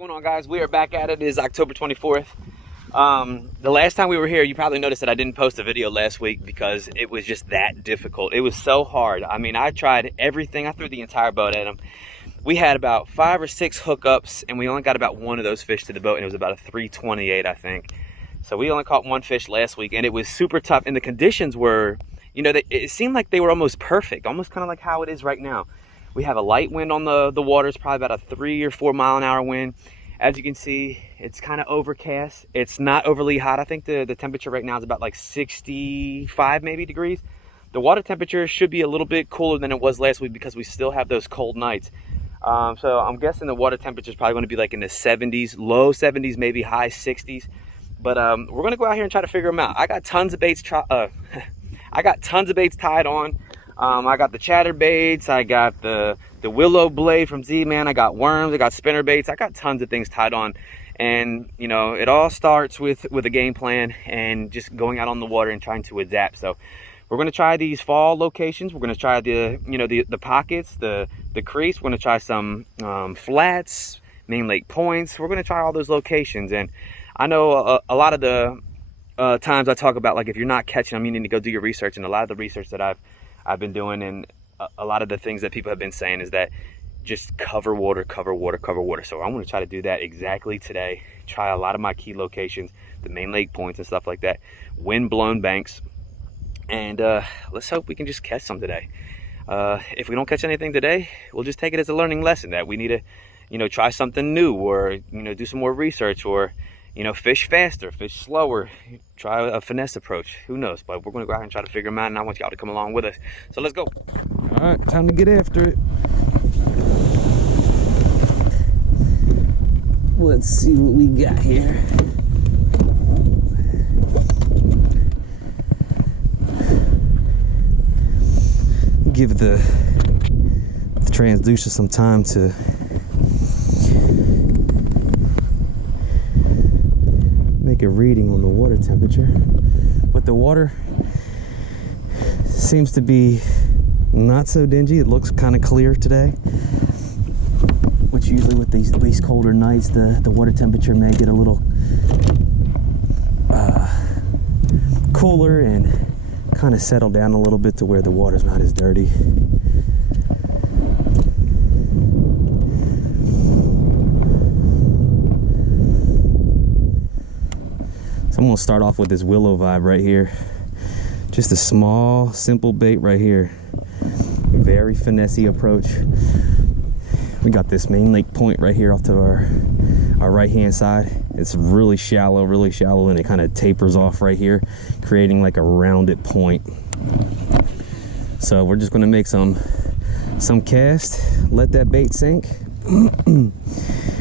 going on, guys? We are back at it. It is October 24th. The last time we were here, you probably noticed that I didn't post a video last week because it was just that difficult. It was so hard. I mean, I tried everything. I threw the entire boat at them. We had about 5 or 6 hookups, and we only got about one of those fish to the boat, and it was about a 328, I think. So we only caught one fish last week, and it was super tough. And the conditions were, you know, it seemed like they were almost perfect, almost kind of like how it is right now. We have a light wind on the water. It's probably about a 3 or 4 mile an hour wind. As you can see, it's kind of overcast. It's not overly hot. I think the temperature right now is about like 65 maybe degrees. The water temperature should be a little bit cooler than it was last week because we still have those cold nights. So I'm guessing the water temperature is probably going to be like in the 70s, low 70s, maybe high 60s. But we're going to go out here and try to figure them out. I got tons of baits. I got tons of baits tied on. I got the chatter baits, I got the willow blade from Z-Man, I got worms, I got spinner baits, I got tons of things tied on. And you know, it all starts with a game plan and just going out on the water and trying to adapt. So we're going to try these fall locations. We're going to try the pockets, the crease. We're going to try some flats, main lake points. We're going to try all those locations. And I know a lot of the times I talk about, like, if you're not catching them, you need to go do your research. And a lot of the research that I've been doing, and a lot of the things that people have been saying, is that just cover water, cover water, cover water. So I'm going to try to do that exactly today. Try a lot of my key locations, the main lake points and stuff like that, wind blown banks, and let's hope we can just catch some today. If we don't catch anything today, we'll just take it as a learning lesson that we need to, you know, try something new, or, you know, do some more research, or, you know, fish faster, fish slower, try a finesse approach. Who knows? But we're going to go out and try to figure them out, and I want y'all to come along with us. So let's go. All right, time to get after it. Let's see what we got here. Give the transducer some time to make a reading on the water temperature, but the water seems to be not so dingy. It looks kind of clear today, which usually with these colder nights, the water temperature may get a little cooler and kind of settle down a little bit to where the water's not as dirty. I'm gonna start off with this willow vibe right here. Just a small, simple bait right here. Very finessey approach. We got this main lake point right here off to our right hand side. It's really shallow, and it kind of tapers off right here, creating like a rounded point. So we're just gonna make some cast, let that bait sink, and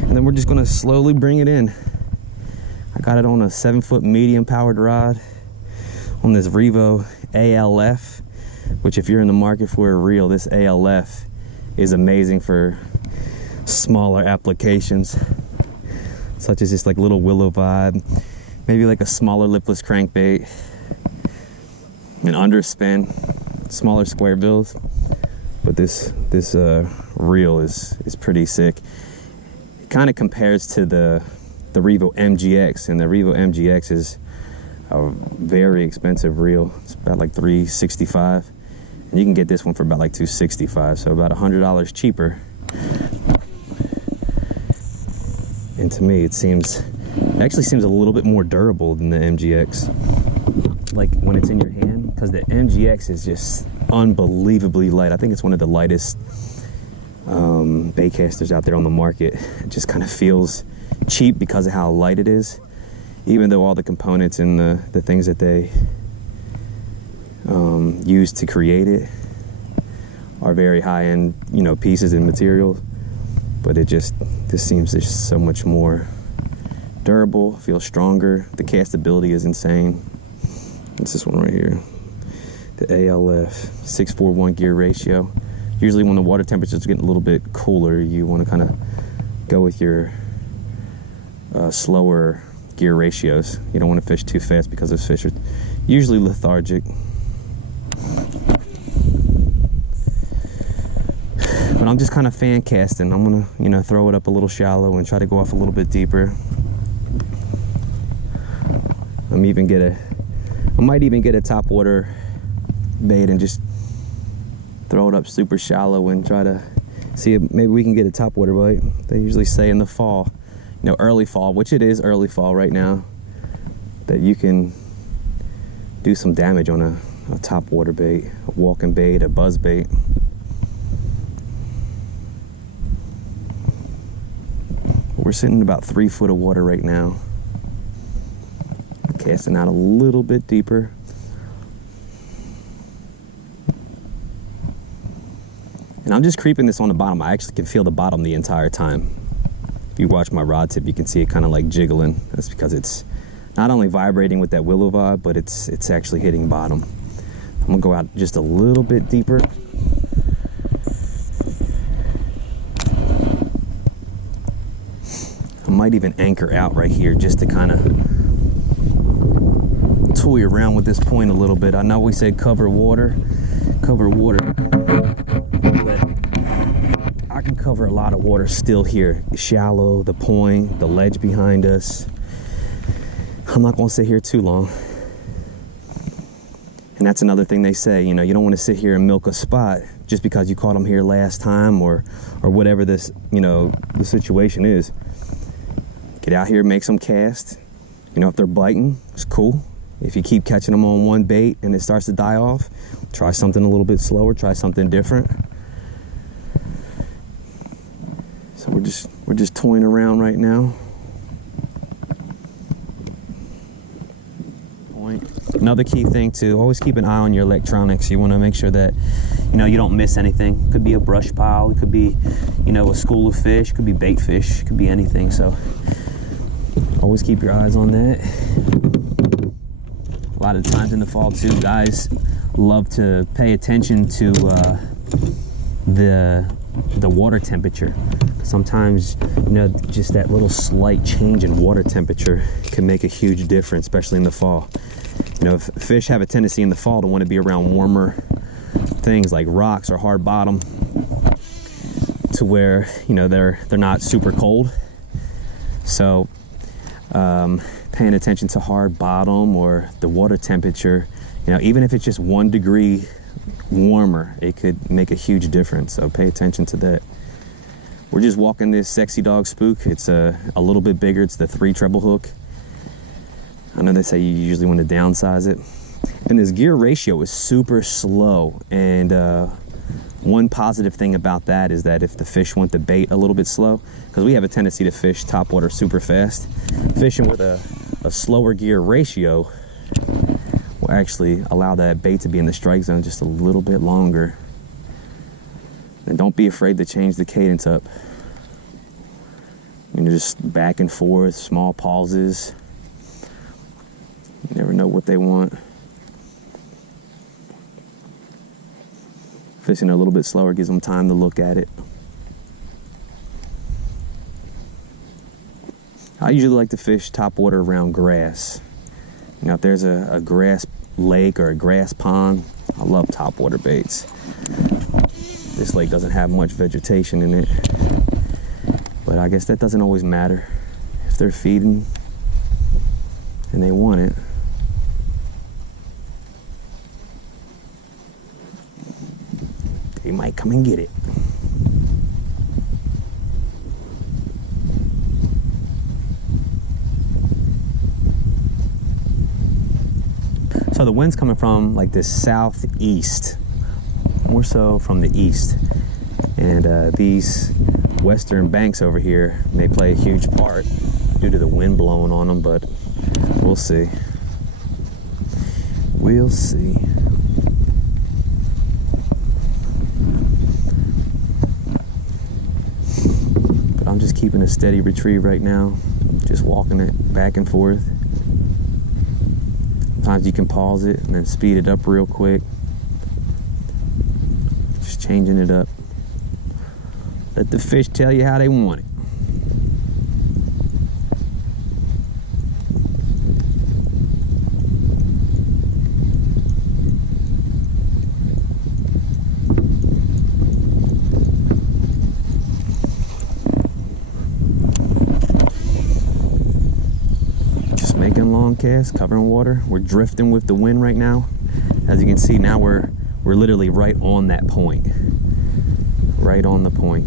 then we're just gonna slowly bring it in. I got it on a 7-foot medium powered rod on this Revo ALF, which, if you're in the market for a reel, this ALF is amazing for smaller applications, such as this like little willow vibe, maybe like a smaller lipless crankbait, an underspin, smaller square bills. But this reel is pretty sick. It kind of compares to the Revo MGX, and the Revo MGX is a very expensive reel. It's about like $365, and you can get this one for about like $265, so about $100 cheaper. And to me, it actually seems a little bit more durable than the MGX, like when it's in your hand, because the MGX is just unbelievably light. I think it's one of the lightest bait casters out there on the market. It just kind of feels cheap because of how light it is, even though all the components and the things that they use to create it are very high-end, you know, pieces and materials. But this seems just so much more durable, feels stronger. The castability is insane. It's this one right here, the ALF 6:1 gear ratio. Usually when the water temperature is getting a little bit cooler, you want to kind of go with your slower gear ratios. You don't want to fish too fast because those fish are usually lethargic. But I'm just kind of fan casting. I'm gonna, you know, throw it up a little shallow and try to go off a little bit deeper. I might even get a top water bait and just throw it up super shallow and try to see if maybe we can get a top water bite. They usually say in the fall, you know, early fall, which it is early fall right now, that you can do some damage on a top water bait, a walking bait, a buzz bait. We're sitting in about 3 foot of water right now. Casting out a little bit deeper. And I'm just creeping this on the bottom. I actually can feel the bottom the entire time. If you watch my rod tip, you can see it kind of like jiggling. That's because it's not only vibrating with that willow vibe, but it's actually hitting bottom. I'm gonna go out just a little bit deeper. I might even anchor out right here just to kind of toy around with this point a little bit. I know we said cover water, but I can cover a lot of water still here. Shallow, the point, the ledge behind us. I'm not gonna sit here too long. And that's another thing they say, you know, you don't want to sit here and milk a spot just because you caught them here last time or whatever this, you know, the situation is. Get out here, make some cast. You know, if they're biting, it's cool. If you keep catching them on one bait and it starts to die off, try something a little bit slower, try something different. So we're just toying around right now. Another key thing too, always keep an eye on your electronics. You want to make sure that, you know, you don't miss anything. It could be a brush pile, it could be, you know, a school of fish, it could be bait fish, it could be anything. So always keep your eyes on that. A lot of the times in the fall too, guys love to pay attention to the water temperature. Sometimes, you know, just that little slight change in water temperature can make a huge difference, especially in the fall. You know, if fish have a tendency in the fall to want to be around warmer things like rocks or hard bottom, to where, you know, they're not super cold. So paying attention to hard bottom or the water temperature, you know, even if it's just 1 degree warmer, it could make a huge difference. So pay attention to that. We're just walking this Sexy Dog Spook. It's a little bit bigger. It's the 3 treble hook. I know they say you usually want to downsize it. And this gear ratio is super slow. And one positive thing about that is that if the fish want the bait a little bit slow, because we have a tendency to fish topwater super fast, fishing with a slower gear ratio will actually allow that bait to be in the strike zone just a little bit longer. And don't be afraid to change the cadence up. You know, just back and forth, small pauses. You never know what they want. Fishing a little bit slower gives them time to look at it. I usually like to fish topwater around grass. You know, if there's a grass lake or a grass pond, I love topwater baits. This lake doesn't have much vegetation in it, but I guess that doesn't always matter. If they're feeding and they want it, they might come and get it. So the wind's coming from like this southeast, more so from the east. And these western banks over here may play a huge part due to the wind blowing on them, but we'll see. We'll see. But I'm just keeping a steady retrieve right now, just walking it back and forth. Sometimes you can pause it and then speed it up real quick. Just changing it up. Let the fish tell you how they want it. making long casts, covering water. We're drifting with the wind right now. As you can see, now we're literally right on that point. Right on the point.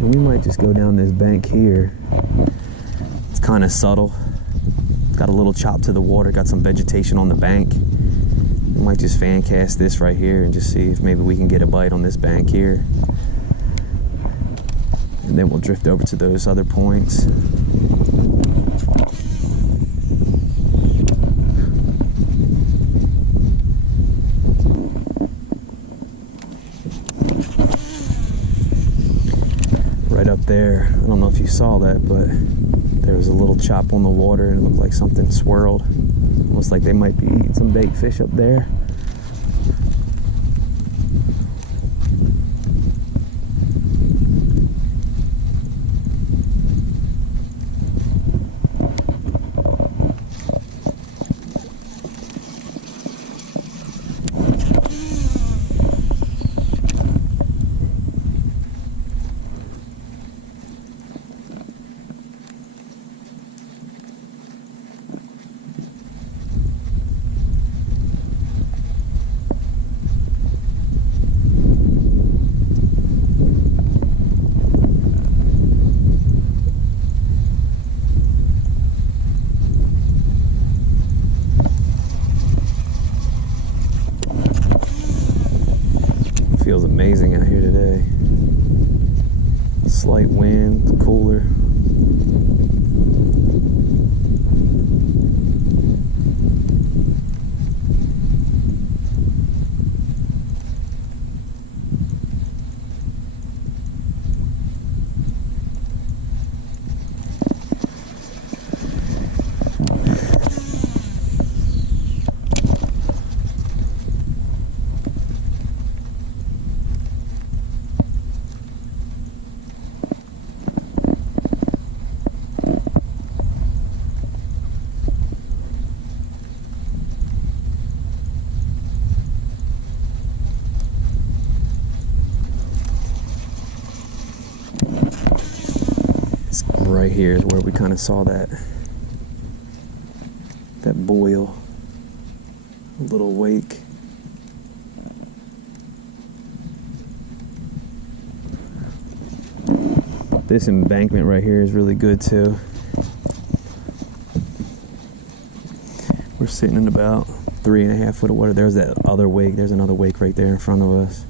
And we might just go down this bank here. It's kind of subtle. It's got a little chop to the water, got some vegetation on the bank. We might just fan cast this right here and just see if maybe we can get a bite on this bank here. And then we'll drift over to those other points. Right up there, I don't know if you saw that, but there was a little chop on the water and it looked like something swirled. Almost like they might be eating some bait fish up there. Feels amazing out here today. Slight wind, cooler. Right here is where we kind of saw that boil, a little wake. This embankment right here is really good too. We're sitting in about 3.5 foot of water. There's that other wake. There's another wake right there in front of us.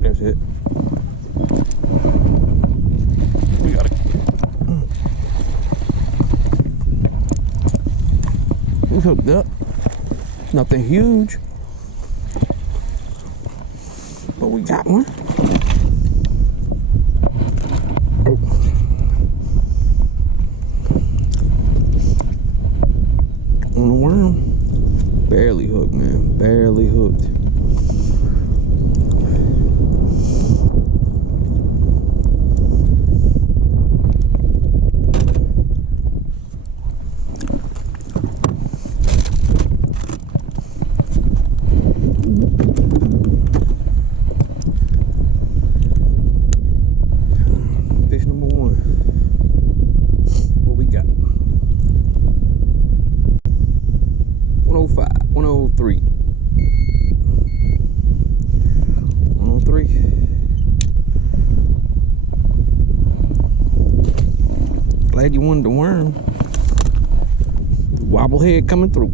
There's it. We got it. He's hooked up. Nothing huge, but we got one. Oh. On a worm. Barely hooked, man. Barely hooked. Fish number one. What we got? 105, 103. 103. Glad you wanted the worm. Wobblehead coming through.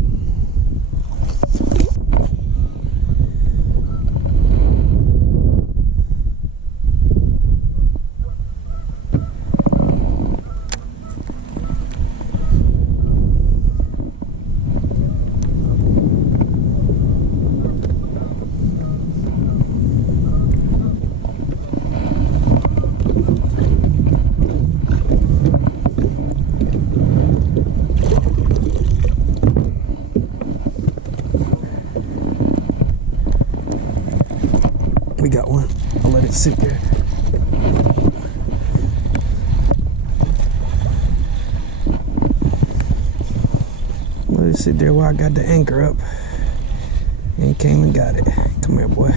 we got one. I'll let it sit there. Let it sit there while I got the anchor up. And he came and got it. Come here, boy.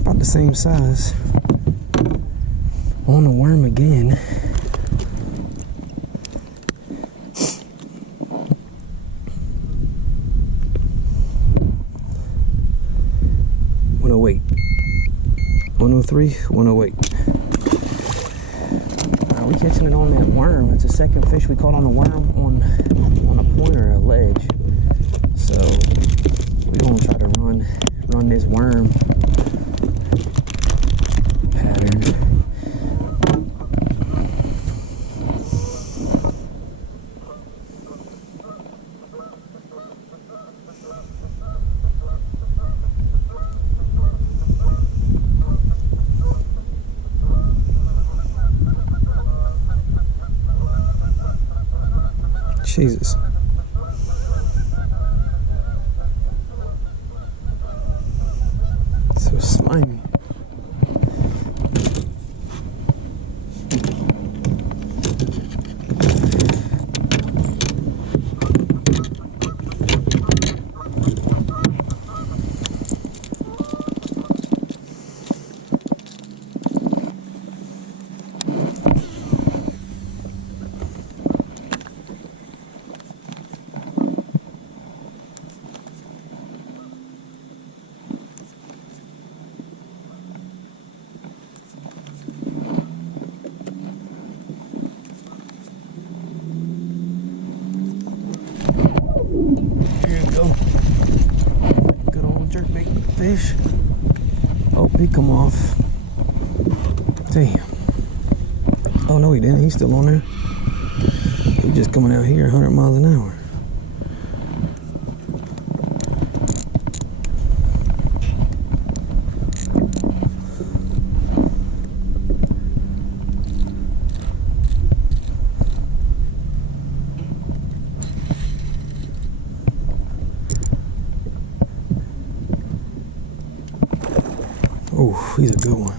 About the same size. On the worm again. $108. 103, 108. We're catching it on that worm. It's the second fish we caught on the worm on a point or a ledge. So we're gonna try to run this worm pattern. Jesus. So slimy. Here you go. Good old jerkbait fish. Oh, he come off. Damn. Oh no, he didn't. He's still on there. He's just coming out here 100 miles an hour. Oh, he's a good one.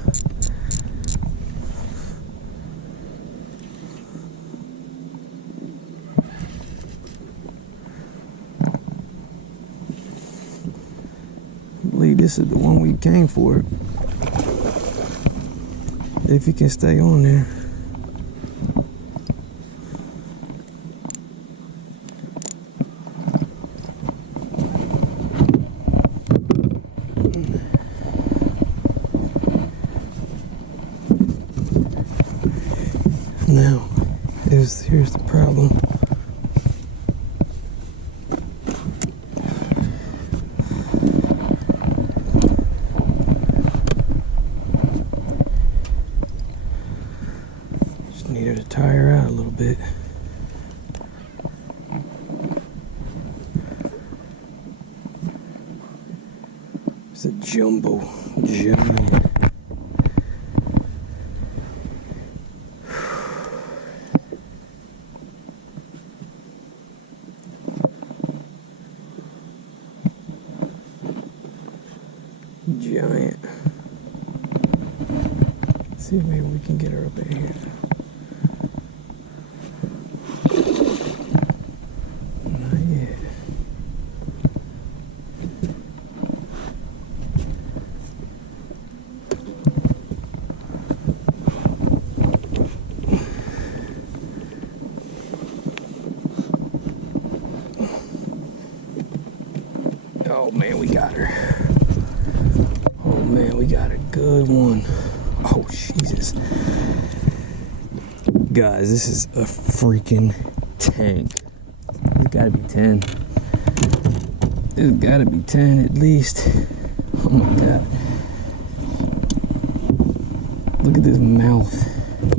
I believe this is the one we came for. If he can stay on there. Now, here's the problem. Just needed to tire her out a little bit. It's a jumbo giant. Giant. Let's see if maybe we can get her up in here. Not yet. Oh man, we got her. Oh man, we got a good one. Oh Jesus. Guys, this is a freaking tank. It's gotta be 10. It's gotta be 10 at least. Oh my God. Look at this mouth. Look at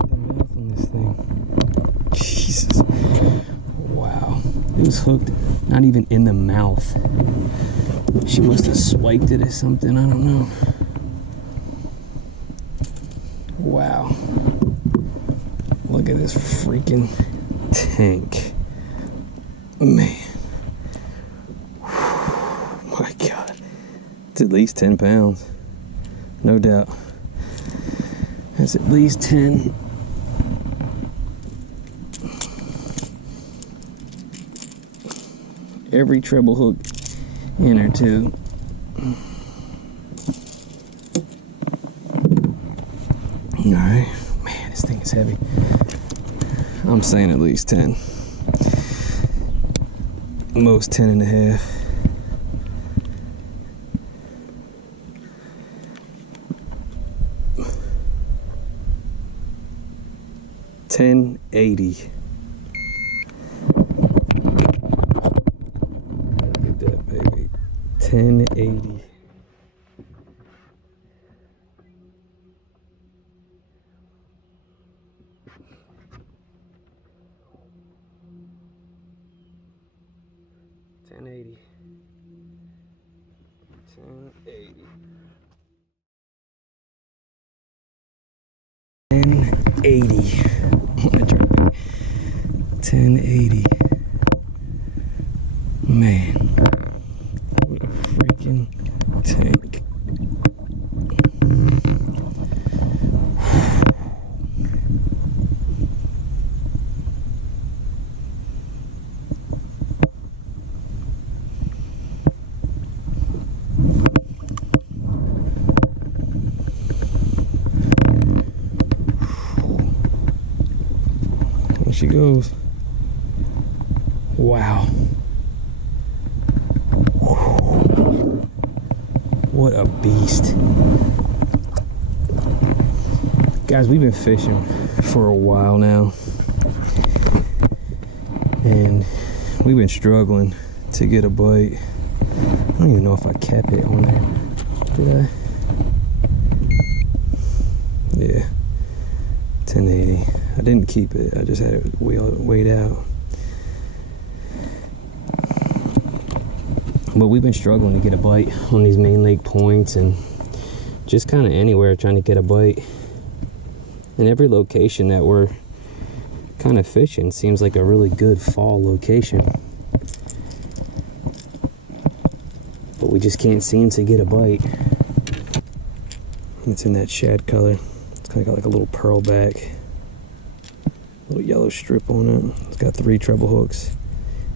the mouth on this thing. Jesus. Wow. It was hooked, not even in the mouth. She must have swiped it or something, I don't know. Wow. Look at this freaking tank. Man. It's at least 10 pounds. No doubt. That's at least 10. Every treble hook in or two. Alright. Man, this thing is heavy. I'm saying at least 10. Most 10 and a half. $10.80. Look at that, baby. $10.80. $10.80. $10.80. Man, what a freaking tank. There she goes. Wow. What a beast. Guys, we've been fishing for a while now. And we've been struggling to get a bite. I don't even know if I kept it on there. Did I? Yeah. 1080. I didn't keep it. I just had it weighed out. But we've been struggling to get a bite on these main lake points and just kind of anywhere trying to get a bite. And every location that we're kind of fishing seems like a really good fall location. But we just can't seem to get a bite. It's in that shad color. It's kind of got like a little pearl back. Little yellow strip on it. It's got 3 treble hooks.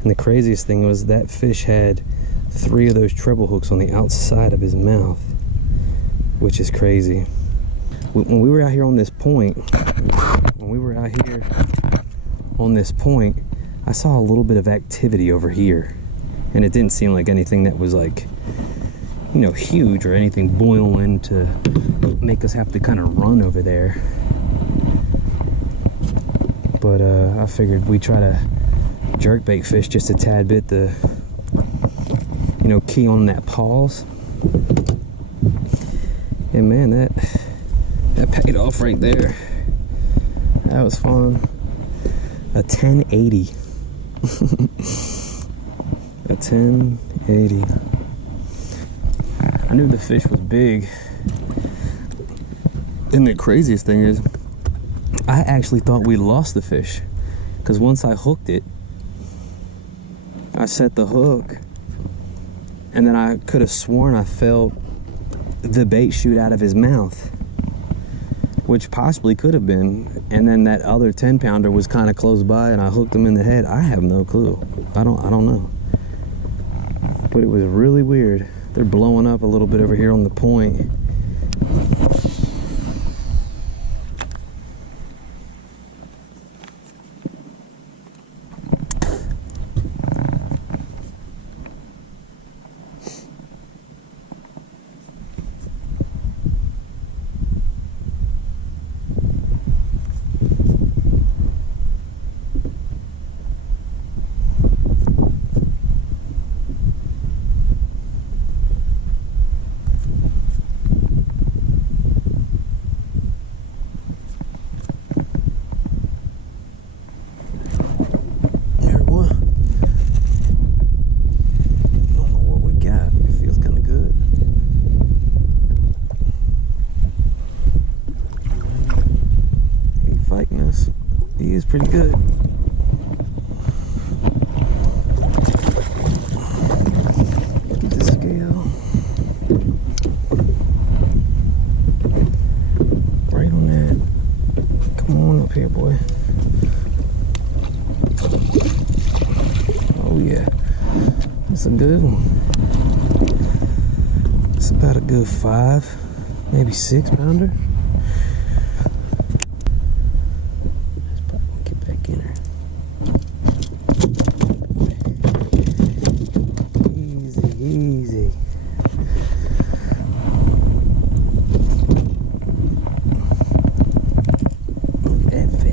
And the craziest thing was that fish had 3 of those treble hooks on the outside of his mouth, which is crazy. When we were out here on this point, I saw a little bit of activity over here, and it didn't seem like anything that was like, you know, huge or anything boiling to make us have to kind of run over there. But I figured we'd try to jerkbait fish just a tad bit to, you know, key on that pause. And man, that paid off right there. That was fun. A 1080. A 1080. I knew the fish was big. And the craziest thing is, I actually thought we lost the fish. Because once I hooked it, I set the hook, and then I could have sworn I felt the bait shoot out of his mouth, which possibly could have been. And then that other 10-pounder was kind of close by, and I hooked him in the head. I have no clue. I don't know. But it was really weird. They're blowing up a little bit over here on the point. He is pretty good. Look at the scale. That's a good one. It's about a good 5, maybe 6 pounder. Let's probably get back in her. Easy, easy. Look at that fatty.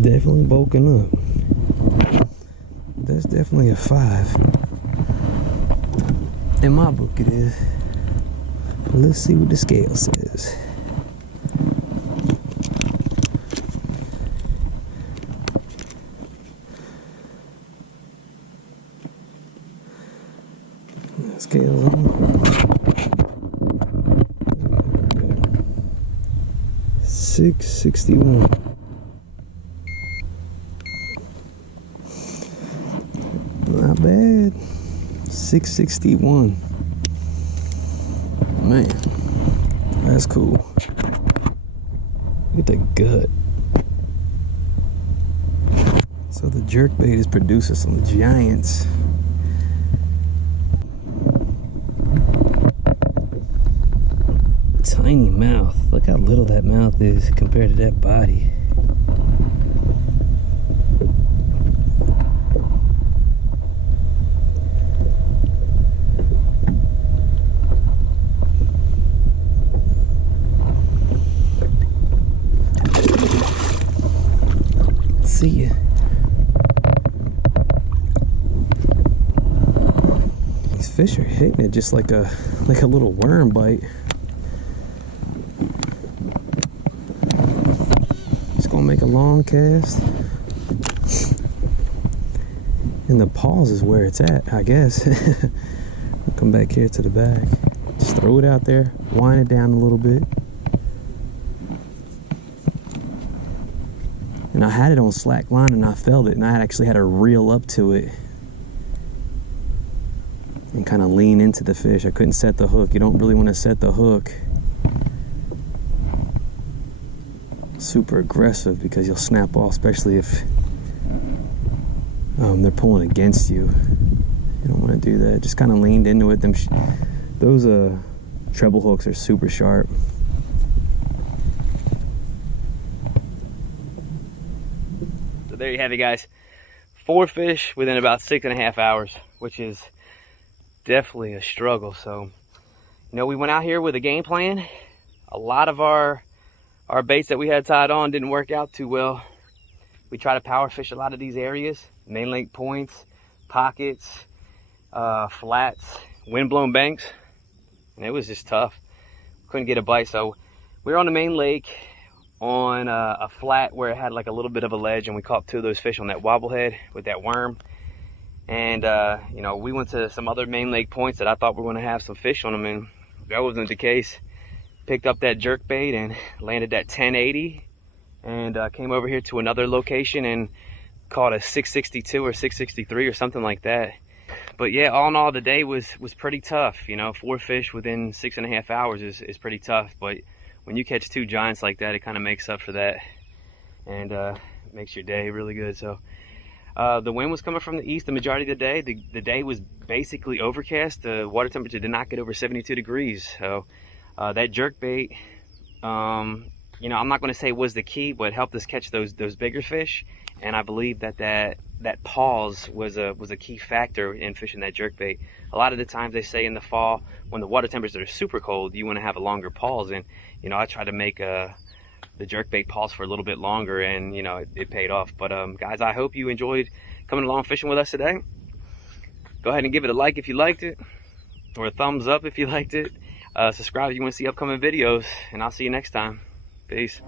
Definitely bulking up. That's definitely a 5. In my book it is. But let's see what the scale says. Scale's on. 661. Not bad. 661. Man, that's cool. Look at the gut. So the jerkbait is producing some giants. Tiny mouth. Look how little that mouth is compared to that body. See ya. These fish are hitting it just like a little worm bite. Just gonna make a long cast. And the paws is where it's at, I guess. I'll come back here to the back. Just throw it out there, wind it down a little bit. And I had it on slack line and I felt it, and I actually had to reel up to it and kind of lean into the fish. I couldn't set the hook. You don't really want to set the hook super aggressive because you'll snap off, especially if they're pulling against you. You don't want to do that. Just kind of leaned into it. Those treble hooks are super sharp. There you have it, guys. 4 fish within about 6.5 hours, which is definitely a struggle. So, you know, we went out here with a game plan. A lot of our baits that we had tied on didn't work out too well. We try to power fish a lot of these areas, main lake points, pockets, flats, wind-blown banks, and it was just tough. Couldn't get a bite. So we were on the main lake on a flat where it had like a little bit of a ledge, and we caught 2 of those fish on that wobblehead with that worm. And you know, we went to some other main lake points that I thought were going to have some fish on them, and that wasn't the case. Picked up that jerk bait and landed that 1080, and came over here to another location and caught a 662 or 663 or something like that. But yeah, all in all, the day was pretty tough. You know, 4 fish within 6.5 hours is pretty tough, but when you catch 2 giants like that, it kind of makes up for that, and makes your day really good. So the wind was coming from the east the majority of the day. The day was basically overcast. The water temperature did not get over 72 degrees. So that jerk bait, you know, I'm not going to say was the key, but helped us catch those bigger fish. And I believe that pause was a key factor in fishing that jerk bait. A lot of the times they say in the fall, when the water temperatures are super cold, you want to have a longer pause. And you know, I try to make the jerkbait pause for a little bit longer, and you know, it paid off. But guys, I hope you enjoyed coming along fishing with us today. Go ahead and give it a like if you liked it, or a thumbs up if you liked it. Subscribe if you want to see upcoming videos, and I'll see you next time. Peace.